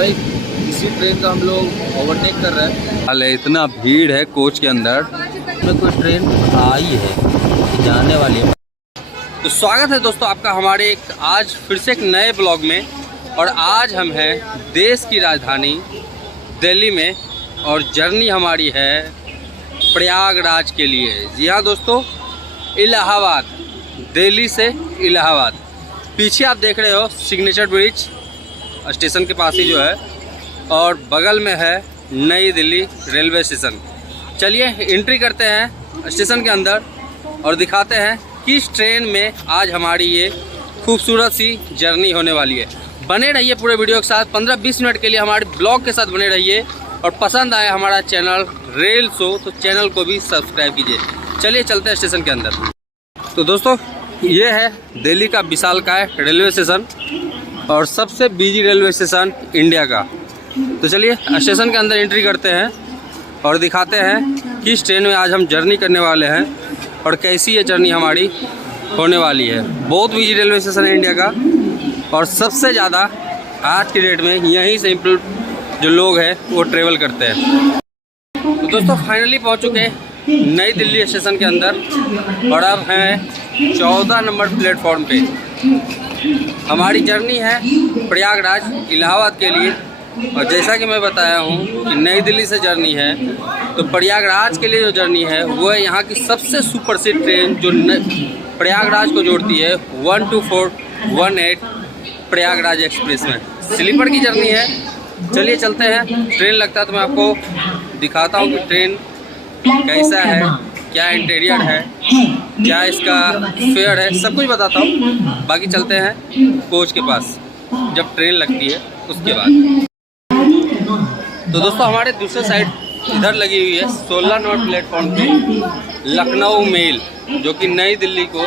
भाई इसी ट्रेन का हम लोग ओवरटेक कर रहे हैं। अरे इतना भीड़ है कोच के अंदर, कोई ट्रेन आई है जाने वाली है। तो स्वागत है दोस्तों आपका हमारे आज फिर से एक नए ब्लॉग में। और आज हम हैं देश की राजधानी दिल्ली में और जर्नी हमारी है प्रयागराज के लिए। जी हाँ दोस्तों, इलाहाबाद, दिल्ली से इलाहाबाद। पीछे आप देख रहे हो सिग्नेचर ब्रिज स्टेशन के पास ही जो है, और बगल में है नई दिल्ली रेलवे स्टेशन। चलिए एंट्री करते हैं स्टेशन के अंदर और दिखाते हैं किस ट्रेन में आज हमारी ये खूबसूरत सी जर्नी होने वाली है। बने रहिए पूरे वीडियो के साथ, 15-20 मिनट के लिए हमारे ब्लॉग के साथ बने रहिए। और पसंद आए हमारा चैनल रेल शो तो चैनल को भी सब्सक्राइब कीजिए। चलिए चलते हैं स्टेशन के अंदर। तो दोस्तों ये है दिल्ली का विशालकाय रेलवे स्टेशन और सबसे बिजी रेलवे स्टेशन इंडिया का। तो चलिए स्टेशन के अंदर एंट्री करते हैं और दिखाते हैं किस ट्रेन में आज हम जर्नी करने वाले हैं और कैसी ये जर्नी हमारी होने वाली है। बहुत बिजी रेलवे स्टेशन है इंडिया का और सबसे ज़्यादा आज की डेट में यहीं से जो लोग हैं वो ट्रेवल करते हैं। तो दोस्तों फाइनली पहुंच चुके हैं नई दिल्ली स्टेशन के अंदर और अब हैं 14 नंबर प्लेटफॉर्म पे। हमारी जर्नी है प्रयागराज इलाहाबाद के लिए। और जैसा कि मैं बताया हूँ कि नई दिल्ली से जर्नी है, तो प्रयागराज के लिए जो जर्नी है वो है यहाँ की सबसे सुपरसिट ट्रेन जो प्रयागराज को जोड़ती है 12418 प्रयागराज एक्सप्रेस में। स्लीपर की जर्नी है। चलिए चलते हैं। ट्रेन लगता है तो मैं आपको दिखाता हूँ कि ट्रेन कैसा है, क्या इंटीरियर है, क्या इसका फेयर है, सब कुछ बताता हूँ। बाकी चलते हैं कोच के पास जब ट्रेन लगती है उसके बाद। तो दोस्तों हमारे दूसरे साइड इधर लगी हुई है 16 नंबर प्लेटफॉर्म पे लखनऊ मेल, जो कि नई दिल्ली को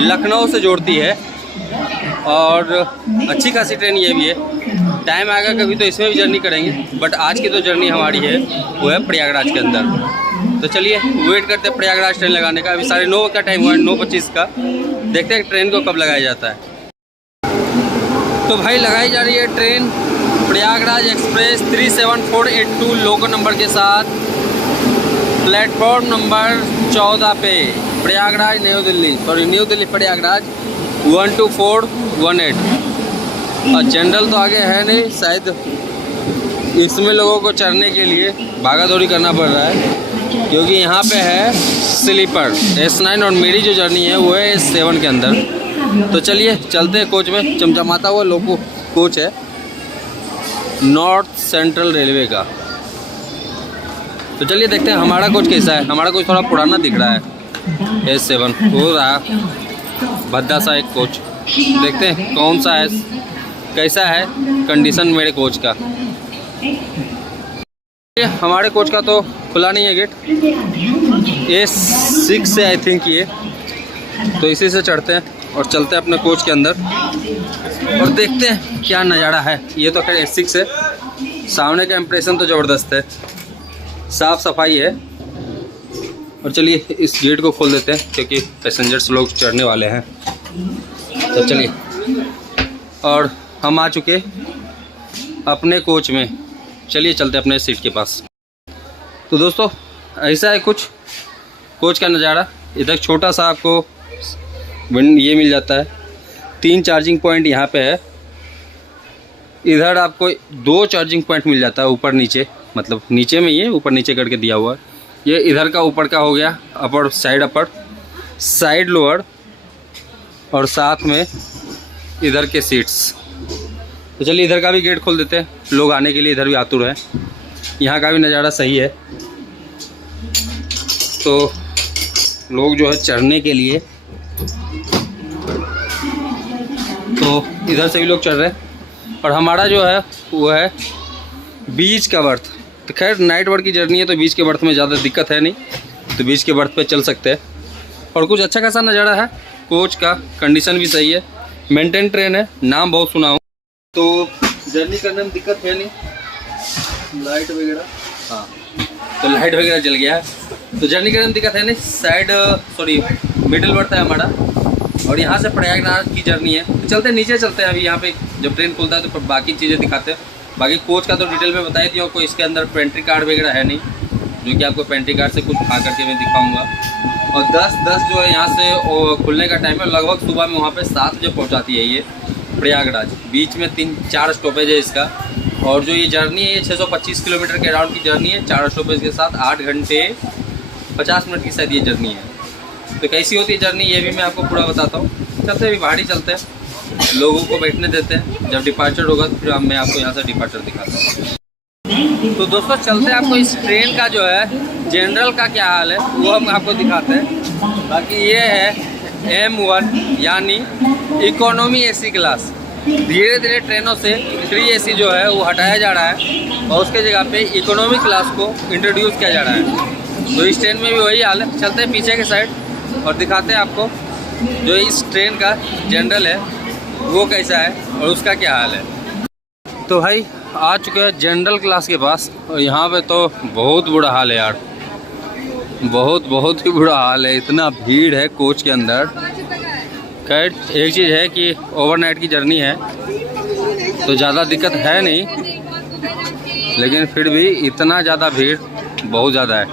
लखनऊ से जोड़ती है। और अच्छी खासी ट्रेन ये भी है। टाइम आएगा कभी तो इसमें भी जर्नी करेंगे, बट आज की जो जर्नी हमारी है वो है प्रयागराज के अंदर। तो चलिए वेट करते हैं प्रयागराज ट्रेन लगाने का। अभी 9:30 का टाइम हुआ है, 9:25 का। देखते हैं ट्रेन को कब लगाया जाता है। तो भाई लगाई जा रही है ट्रेन प्रयागराज एक्सप्रेस 37482 लोको नंबर के साथ प्लेटफॉर्म नंबर 14 पे प्रयागराज न्यू दिल्ली प्रयागराज 12418। और जनरल तो आगे है नहीं, शायद इसमें लोगों को चढ़ने के लिए भागा दौड़ी करना पड़ रहा है, क्योंकि यहाँ पे है स्लीपर S9 और मेरी जो जर्नी है वो है S7 के अंदर। तो चलिए चलते हैं कोच में। चमचमाता हुआ लोको कोच है नॉर्थ सेंट्रल रेलवे का। तो चलिए देखते हैं हमारा कोच कैसा है। हमारा कोच थोड़ा पुराना दिख रहा है, S7 हो रहा भद्दा सा एक कोच। देखते हैं कौन सा है, कैसा है कंडीशन मेरे कोच का। हमारे कोच का तो खुला नहीं है गेट, S6 से आई थिंक ये। तो इसी से चढ़ते हैं और चलते हैं अपने कोच के अंदर और देखते हैं क्या नज़ारा है। ये तो खैर S6 है। सामने का इम्प्रेशन तो ज़बरदस्त है, साफ़ सफाई है। और चलिए इस गेट को खोल देते हैं क्योंकि पैसेंजर्स लोग चढ़ने वाले हैं। तो चलिए, और हम आ चुके अपने कोच में। चलिए चलते अपने सीट के पास। तो दोस्तों ऐसा है कुछ कोच का नज़ारा। इधर छोटा सा आपको ये मिल जाता है, 3 चार्जिंग पॉइंट यहाँ पे है। इधर आपको 2 चार्जिंग पॉइंट मिल जाता है, ऊपर नीचे, मतलब नीचे में ये ऊपर नीचे करके दिया हुआ है। ये इधर का ऊपर का हो गया अपर साइड लोअर, और साथ में इधर के सीट्स। तो चलिए इधर का भी गेट खोल देते हैं, लोग आने के लिए इधर भी आतुर है। यहाँ का भी नज़ारा सही है। तो लोग जो है चढ़ने के लिए, तो इधर से भी लोग चढ़ रहे हैं। और हमारा जो है वो है बीच का बर्थ। तो खैर नाइट वर्क की जर्नी है तो बीच के बर्थ में ज़्यादा दिक्कत है नहीं, तो बीच के बर्थ पे चल सकते हैं। और कुछ अच्छा खासा नज़ारा है। कोच का कंडीशन भी सही है, मेंटेन ट्रेन है, नाम बहुत सुना हूँ। तो जर्नी करने में दिक्कत है नहीं। लाइट वगैरह, हाँ तो लाइट वगैरह जल गया है तो जर्नी करने में दिक्कत है नहीं। मिडिल बर्थ है हमारा। और यहाँ से प्रयागराज की जर्नी है। तो चलते नीचे चलते हैं। अभी यहाँ पे जब ट्रेन खुलता है तो बाकी चीज़ें दिखाते हैं। बाकी कोच का तो डिटेल में बताई दिया, कोई इसके अंदर पेंट्री कार्ड वगैरह है नहीं, जो कि आपको पेंट्री कार्ड से कुछ खा करके मैं दिखाऊंगा। और 10:10 जो है यहाँ से खुलने का टाइम है, लगभग सुबह में वहाँ पे 7 बजे पहुँचाती है ये प्रयागराज। बीच में 3-4 स्टॉपेज है इसका। और जो ये जर्नी है ये 625 किलोमीटर के अराउंड की जर्नी है, 4 स्टॉपेज के साथ 8 घंटे 50 मिनट की शायद ये जर्नी है। तो कैसी होती है जर्नी ये भी मैं आपको पूरा बताता हूँ। चलते अभी बाहर ही चलते हैं, लोगों को बैठने देते हैं, जब डिपार्चर होगा तो फिर मैं आपको यहाँ से डिपार्चर दिखाता हूँ। तो दोस्तों चलते हैं, आपको इस ट्रेन का जो है जनरल का क्या हाल है वो हम आपको दिखाते हैं। बाकी ये है M1 यानी इकोनॉमी AC क्लास। धीरे धीरे ट्रेनों से 3 AC जो है वो हटाया जा रहा है और उसके जगह पे इकोनॉमी क्लास को इंट्रोड्यूस किया जा रहा है। तो इस ट्रेन में भी वही हाल है। चलते हैं पीछे के साइड और दिखाते हैं आपको जो इस ट्रेन का जनरल है वो कैसा है और उसका क्या हाल है। तो भाई आ चुके हैं जनरल क्लास के पास और यहाँ पे तो बहुत बुरा हाल है यार, बहुत ही बुरा हाल है। इतना भीड़ है कोच के अंदर। खैर एक चीज़ है कि ओवरनाइट की जर्नी है तो ज़्यादा दिक्कत है नहीं, लेकिन फिर भी इतना ज़्यादा भीड़ बहुत ज़्यादा है।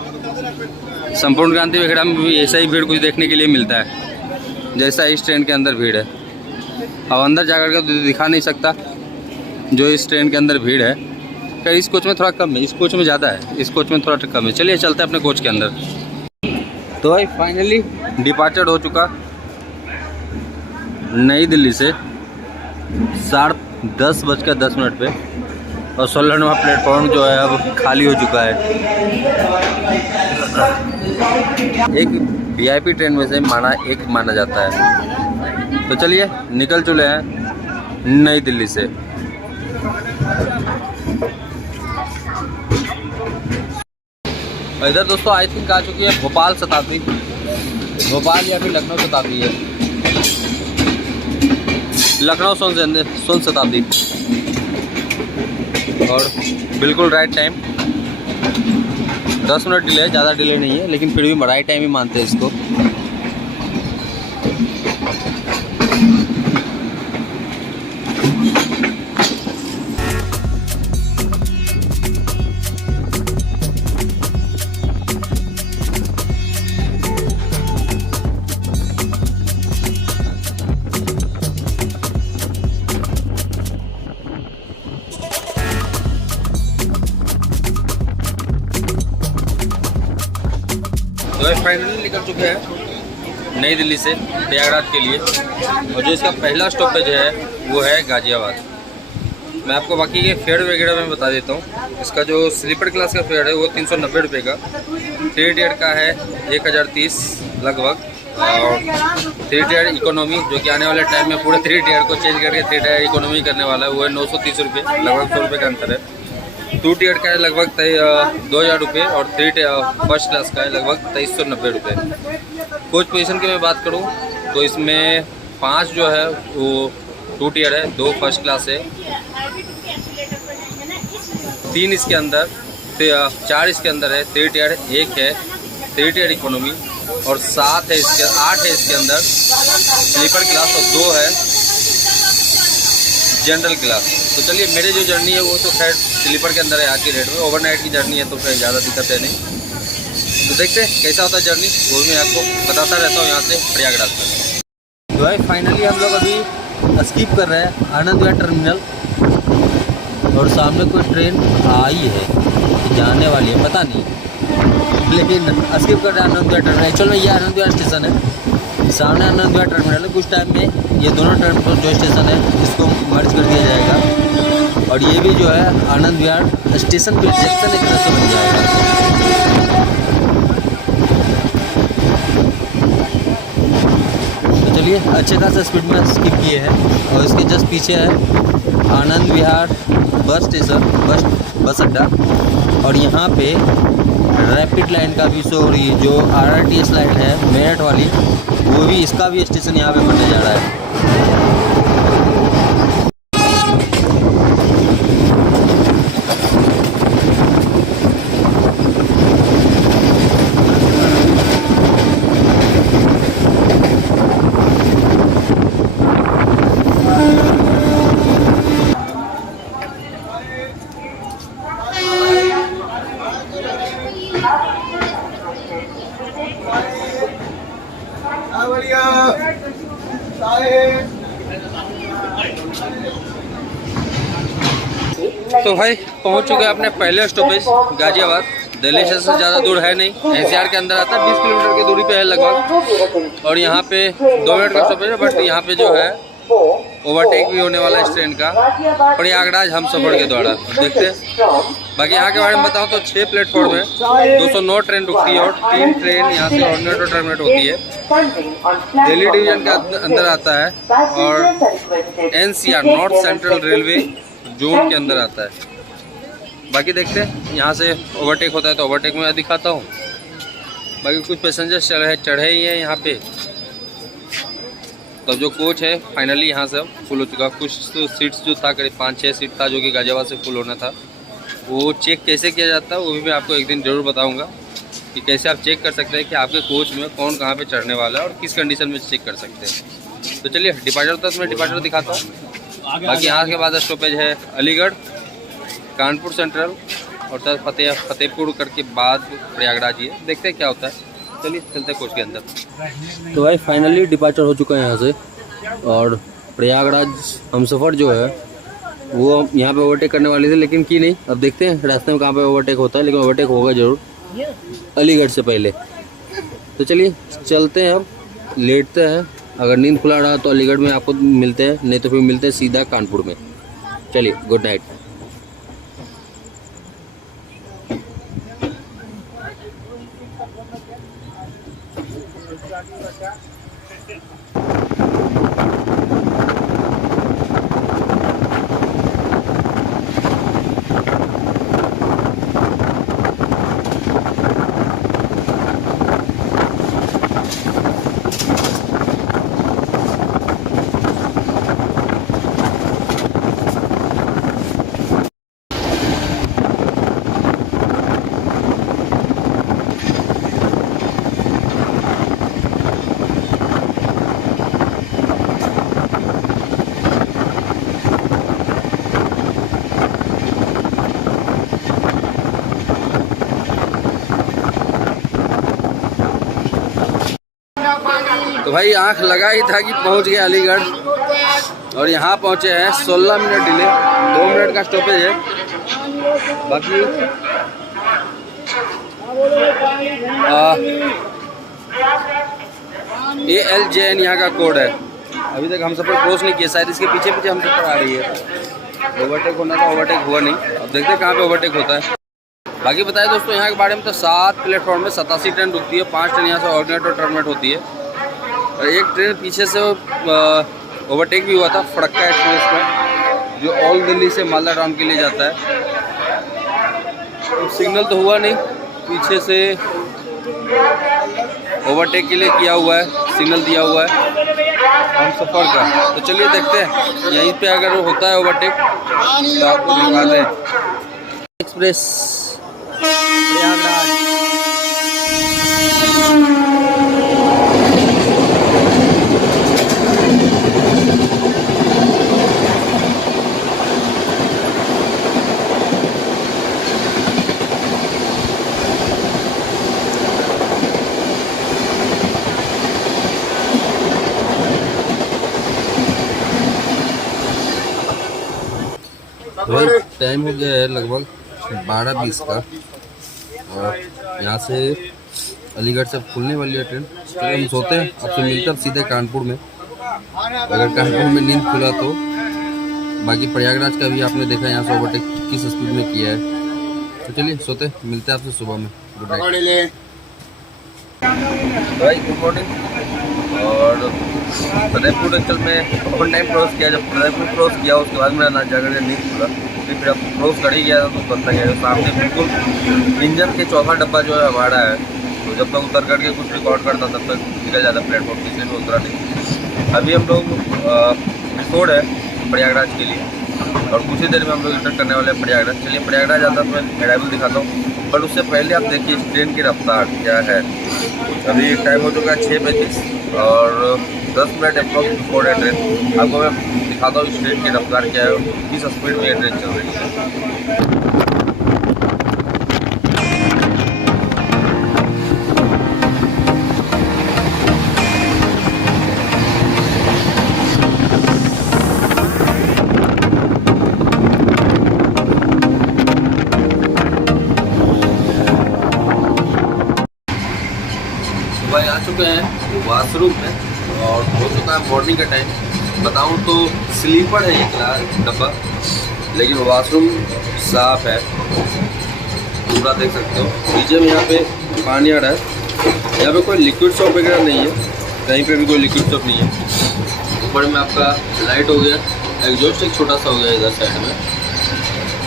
संपूर्ण क्रांति वगैरह में भी ऐसा ही भीड़ कुछ देखने के लिए मिलता है जैसा इस ट्रेन के अंदर भीड़ है। अब अंदर जाकर के तो दिखा नहीं सकता जो इस ट्रेन के अंदर भीड़ है। खैर इस कोच में थोड़ा कम है, इस कोच में ज़्यादा है, इस कोच में थोड़ा कम है। चलिए चलते हैं अपने कोच के अंदर। तो भाई फाइनली डिपार्चर हो चुका नई दिल्ली से 10:10 पे और 16वां प्लेटफॉर्म जो है अब खाली हो चुका है। एक VIP ट्रेन में से एक माना जाता है। तो चलिए निकल चले हैं नई दिल्ली से। इधर दोस्तों आई थिंक आ चुकी है भोपाल शताब्दी, भोपाल या फिर लखनऊ शताब्दी है, लखनऊ सोन शताब्दी। और बिल्कुल राइट टाइम, 10 मिनट डिले है, ज़्यादा डिले नहीं है, लेकिन फिर भी राइट टाइम ही मानते हैं इसको। तो फाइनली निकल चुके हैं नई दिल्ली से प्रयागराज के लिए। और जो इसका पहला स्टॉपेज है वो है गाज़ियाबाद। मैं आपको बाकी के फेयर वगैरह में बता देता हूँ। इसका जो स्लीपर क्लास का फेयर है वो 390 रुपये का, 3 टियर का है 1030 लगभग, और 3 टियर इकोनॉमी जो कि आने वाले टाइम में पूरे 3 टियर को चेंज करके 3 टियर इकोनॉमी करने वाला है वो है 930 रुपये, लगभग 100 रुपये का अंतर है। 2 टियर का है लगभग 2000 रुपये और 3 टियर फर्स्ट क्लास का है लगभग 2390 रुपये। कोच पोजीशन की मैं बात करूँ तो इसमें 5 जो है वो 2 टियर है, 2 फर्स्ट क्लास है, 3 इसके अंदर, 4 इसके अंदर है 3 टियर, 1 है 3 टियर इकोनॉमी और 8 है इसके अंदर स्लीपर क्लास और 2 है जनरल क्लास। तो चलिए मेरी जो जर्नी है वो तो खैर स्लीपर के अंदर है आज की डेट में, ओवरनाइट की जर्नी है तो फिर ज़्यादा दिक्कत है नहीं। तो देखते हैं कैसा होता है जर्नी, वो भी मैं आपको बताता रहता हूँ यहाँ से प्रयागराज तक। तो भाई फाइनली हम लोग अभी स्किप कर रहे हैं आनंद विहार टर्मिनल और सामने कोई ट्रेन आई है जाने वाली है पता नहीं, लेकिन स्किप कर रहे हैं आनंद विहार टर्मिनल। एक्चुअल में ये आनंद विहार स्टेशन है, सामने आनंद विहार टर्मिनल है। कुछ टाइम में ये दोनों टर्मिनल जो स्टेशन है इसको मर्ज कर दिया जाएगा और ये भी जो है आनंद विहार स्टेशन पे जंक्शन एक तरह से बन जाएगा। तो चलिए अच्छे खासा स्पीड में स्किप किए हैं और इसके जस्ट पीछे है आनंद विहार बस स्टेशन, बस अड्डा। और यहाँ पे रैपिड लाइन का भी शो हो रही है, जो RRTS लाइन है मेरठ वाली, वो भी इसका भी स्टेशन यहाँ पे बनने जा रहा है। तो भाई पहुंच चुके हैं अपने पहले स्टॉपेज गाजियाबाद। दिल्ली स्टेशन से ज़्यादा दूर है नहीं, एनसीआर के अंदर आता है, 20 किलोमीटर की दूरी पे है लगभग। और यहाँ पे 2 मिनट का स्टॉपेज है, बट यहाँ पे जो है ओवरटेक भी होने वाला है इस ट्रेन का, प्रयागराज हमसफर के द्वारा। देखते हैं। बाकी यहाँ के बारे में बताऊँ तो 6 प्लेटफॉर्म है, 209 ट्रेन रुकती है और 3 ट्रेन यहाँ से ऑर्डिनेट और टर्मिनेट होती है। दिल्ली डिवीजन के अंदर आता है और NCR north central railway zone के अंदर आता है। बाकी देखते हैं, यहाँ से ओवरटेक होता है तो ओवरटेक में दिखाता हूँ। बाकी कुछ पैसेंजर्स चढ़े ही हैं यहाँ पे। तो जो कोच है फाइनली यहाँ से फुल हो चुका। कुछ तो सीट्स जो था करीब 5-6 सीट था जो कि गाजियाबाद से फुल होना था, वो चेक कैसे किया जाता है वो भी मैं आपको एक दिन ज़रूर बताऊँगा कि कैसे आप चेक कर सकते हैं कि आपके कोच में कौन कहाँ पे चढ़ने वाला है और किस कंडीशन में चेक कर सकते हैं। तो चलिए डिपार्चर तक मैं डिपार्चर दिखाता हूँ। बाकी यहाँ के बाद स्टॉपेज है अलीगढ़, कानपुर सेंट्रल और सर फतेहपुर करके बाद प्रयागराज। ये देखते हैं क्या होता है। चलिए चलते हैं कोच के अंदर। तो भाई फाइनली डिपार्चर हो चुका है यहाँ से और प्रयागराज हमसफ़र जो है वो यहाँ पे ओवरटेक करने वाली थी लेकिन की नहीं। अब देखते हैं रास्ते में कहाँ पे ओवरटेक होता है, लेकिन ओवरटेक होगा ज़रूर अलीगढ़ से पहले। तो चलिए चलते हैं, अब लेटते हैं। अगर नींद खुला रहा तो अलीगढ़ में आपको मिलते हैं, नहीं तो फिर मिलते हैं सीधा कानपुर में। चलिए गुड नाइट। तो भाई आंख लगा ही था कि पहुंच गए अलीगढ़ और यहाँ पहुंचे हैं 16 मिनट डिले, 2 मिनट का स्टॉपेज है। बाकी ALJN यहाँ का कोड है। अभी तक हम सफर क्रॉस नहीं किया, शायद इसके पीछे पीछे हम सफर आ रही है। ओवरटेक होना था, ओवरटेक हुआ नहीं। अब देखते हैं कहाँ पे ओवरटेक होता है। बाकी बताए दोस्तों यहाँ के बारे में तो 7 प्लेटफॉर्म में 87 ट्रेन रुकती है, 5 ट्रेन यहाँ से ऑर्डिनेट और टर्मिनेट होती है और एक ट्रेन पीछे से ओवरटेक भी हुआ था फड़क्का एक्सप्रेस में, जो ऑल दिल्ली से मालदा टाउन के लिए जाता है। तो सिग्नल तो हुआ नहीं, पीछे से ओवरटेक के लिए किया हुआ है, सिग्नल दिया हुआ है हम सफ़र का। तो चलिए देखते हैं यहीं पे अगर वो होता है ओवरटेक तो आपको दिखाते हैं। एक्सप्रेस प्रयागराज। टाइम हो गया है लगभग 12:20 का और यहाँ से अलीगढ़ से खुलने वाली है ट्रेन। तो हम सोते हैं, आपसे मिलकर सीधे कानपुर में, अगर कानपुर में नींद खुला तो। बाकी प्रयागराज का भी आपने देखा यहाँ से ओवरटेक किस स्पीड में किया है। तो चलिए सोते, मिलते हैं आपसे सुबह में। गुड नाइट भाई, गुड मॉर्निंग। और फतेहपुर अंचल में अपन टाइम क्रॉस किया। जब फतेहपुर क्रॉस किया उसके बाद मेरा ना जगह नींद खुला, फिर अब क्रॉस कर ही गया था तो बनता गया। सामने बिल्कुल इंजन के चौथा डब्बा जो है हमारा है, तो जब तक उतर करके कुछ रिकॉर्ड करता तब तक निकल जाता प्लेटफॉर्म, किसी में उतरा नहीं। अभी हम लोग रिकॉर्ड है प्रयागराज के लिए और कुछ ही देर में हम लोग इंटर करने वाले हैं प्रयागराज। चलिए प्रयागराज आता मैं अराइवल दिखाता हूँ, पर उससे पहले आप देखिए इस ट्रेन की रफ्तार क्या है। अभी टाइम हो चुका है 6:35 और 10 मिनट अप्रॉक्स बिफोर है ट्रेन। आपको मैं दिखाता हूँ इस ट्रेन की रफ्तार क्या है, किस स्पीड में ये ट्रेन चल रही है। चुके हैं वॉशरूम में और हो चुका है मॉर्निंग का टाइम। बताऊं तो स्लीपर है ये डब्बा, लेकिन वॉशरूम साफ है, पूरा देख सकते हो। नीचे में यहाँ पे पानी आ रहा है, यहाँ पे कोई लिक्विड सोप वगैरह नहीं है, कहीं पे भी कोई लिक्विड सोप नहीं है। ऊपर में आपका लाइट हो गया, एग्जॉस्ट एक छोटा सा हो गया इधर साइड में,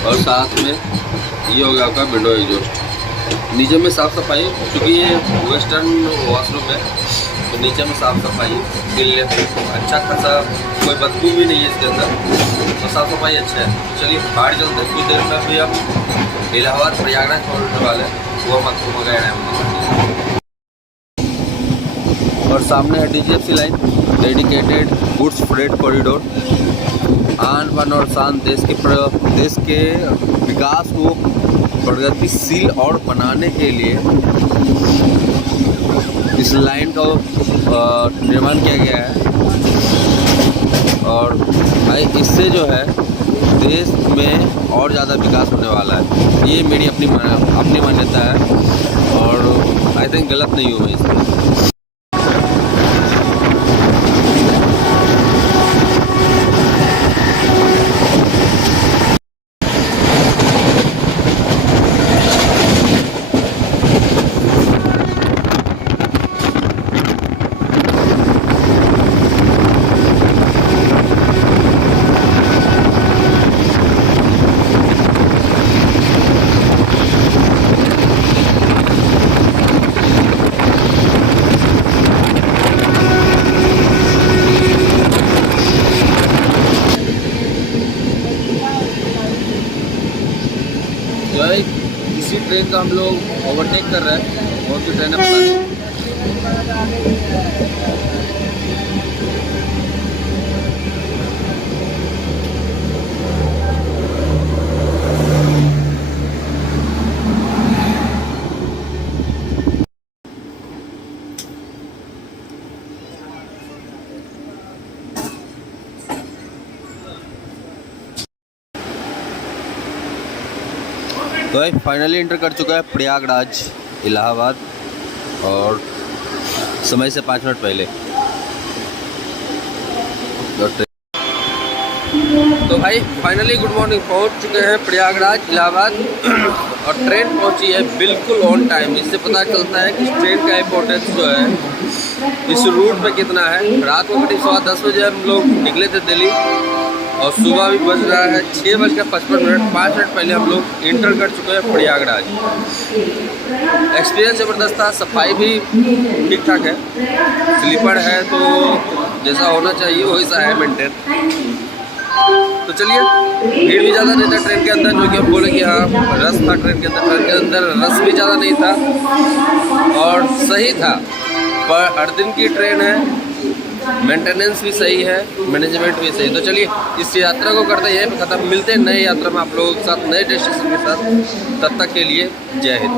और साथ में ये हो गया आपका विंडो एग्जॉस्ट। नीचे में साफ़ सफाई, क्योंकि ये वेस्टर्न वॉशरूम है तो नीचे में साफ़ सफाई क्लीन, अच्छा खासा, कोई बदबू भी नहीं है इसके अंदर, तो साफ़ सफाई अच्छा है। चलिए बाहर चलते हैं, कुछ देर में भी हम इलाहाबाद प्रयागराज पहुँचने वाले हैं, वो हम आपको मगा डैम। और सामने है DGFC line, dedicated goods freight corridor. आन बान और शान देश के विकास को प्रगतिशील और बनाने के लिए इस लाइन का निर्माण किया गया है, और भाई इससे जो है देश में और ज़्यादा विकास होने वाला है। ये मेरी अपनी मान्यता है, और आई थिंक गलत नहीं हूँ मैं इसमें। जो है इसी ट्रेन का हम लोग ओवरटेक कर रहे हैं, कौन सी ट्रेन है पता नहीं। तो भाई फाइनली एंटर कर चुका है प्रयागराज इलाहाबाद, और समय से 5 मिनट पहले। तो भाई फाइनली गुड मॉर्निंग, पहुंच चुके हैं प्रयागराज इलाहाबाद और ट्रेन पहुंची है बिल्कुल ऑन टाइम। इससे पता चलता है कि ट्रेन का इंपॉर्टेंस जो है इस रूट पे कितना है। रात को करीब 10:15 बजे हम लोग निकले थे दिल्ली, और सुबह भी बज रहा है 6:55। 5 मिनट पहले हम लोग इंटर कर चुके हैं प्रयागराज। एक्सपीरियंस ज़बरदस्त था, सफाई भी ठीक ठाक है, स्लीपर है तो जैसा होना चाहिए वैसा है मेंटेन। तो चलिए, भीड़ भी ज़्यादा नहीं था ट्रेन के अंदर, जो कि हम बोले कि हाँ रस था ट्रेन के अंदर। ट्रेन के अंदर रस भी ज़्यादा नहीं था और सही था, पर 8 दिन की ट्रेन है, मेंटेनेंस भी सही है, मैनेजमेंट भी सही। तो चलिए इस यात्रा को करते हैं ख़त्म, मिलते हैं नए यात्रा में आप लोगों के साथ, नए डेस्टिनेशन के साथ। तब तक के लिए जय हिंद।